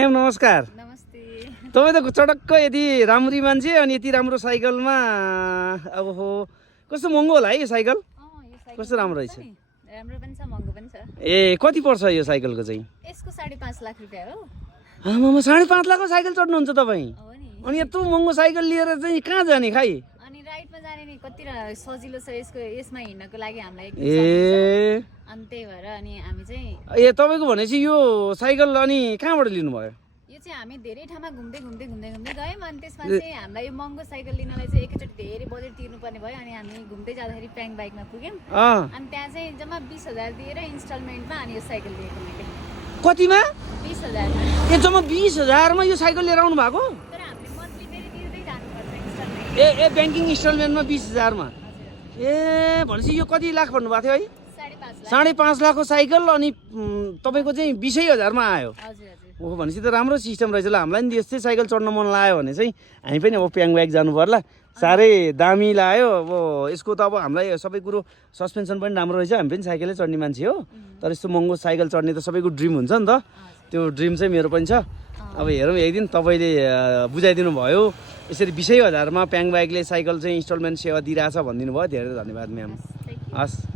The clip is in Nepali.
म्याम नमस्कार। नमस्ते। तपाईँ त चटक्क यति राम्री मान्छे अनि यति राम्रो साइकलमा अब हो कस्तो महँगो होला है यो साइकल? कस्तो राम्रो रहेछ? राम्रो पनि छ महँगो पनि छ। ए कति पर्छ यो साइकलको चाहिँ? यसको 5.5 लाख रुपैयाँ हो। आमामा 5.5 लाखको साइकल चढ्नुहुन्छ तपाईँ? हो नि। अनि यत्रो महँगो साइकल लिएर चाहिँ कहाँ जाने खाइ? अनि राइडमा जाने नि कति सजिलो छ यसमा हिँड्नको लागि हामीलाई एकदम ए अनि त्यही भएर अनि हामी चाहिँ ए तपाईँको भनेपछि यो साइकल अनि कहाँबाट लिनुभयो? यो चाहिँ हामी धेरै ठाउँमा घुम्दै गयौँ अनि त्यसमा चाहिँ हामीलाई यो महँगो साइकल लिनलाई चाहिँ एकैचोटि धेरै बजेट तिर्नुपर्ने भयो अनि हामी घुम्दै जाँदाखेरि प्याङ बाइकमा पुग्यौँ अनि त्यहाँ चाहिँ जम्मा 20,000 दिएर इन्स्टलमेन्टमा अनि यो साइकल लिएको मैले। कतिमा? 20,000। ए जम्मा 20,000मा यो साइकल लिएर आउनु भएको? तर हामीले मन्थली फेरि तिर्दै जानुपर्छ इन्स्टलमेन्ट। ए ब्याङ्किङ इन्स्टलमेन्टमा 20,000मा? ए भनेपछि यो कति लाख भन्नुभएको थियो है? 5.5 लाखको साइकल अनि तपाईँको चाहिँ 20,000मा आयो। ओहो भनेपछि त राम्रो सिस्टम रहेछ ल। हामीलाई नि यस्तै साइकल चढ्न मन लाग्यो भने चाहिँ हामी पनि अब प्याङ ब्याग जानु पर्ला। साह्रै दामी लाग्यो अब यसको त अब हामीलाई सबै कुरो सस्पेन्सन पनि राम्रो रहेछ। हामी पनि साइकलै चढ्ने मान्छे हो तर यस्तो महँगो साइकल चढ्ने त सबैको ड्रिम हुन्छ नि त। त्यो ड्रिम चाहिँ मेरो पनि छ। अब हेरौँ एकदिन तपाईँले बुझाइदिनु भयो यसरी 20,000मा प्याङ ब्यागले साइकल चाहिँ इन्स्टलमेन्ट सेवा दिइरहेछ भनिदिनु भयो। धेरै धन्यवाद म्याम। हस्।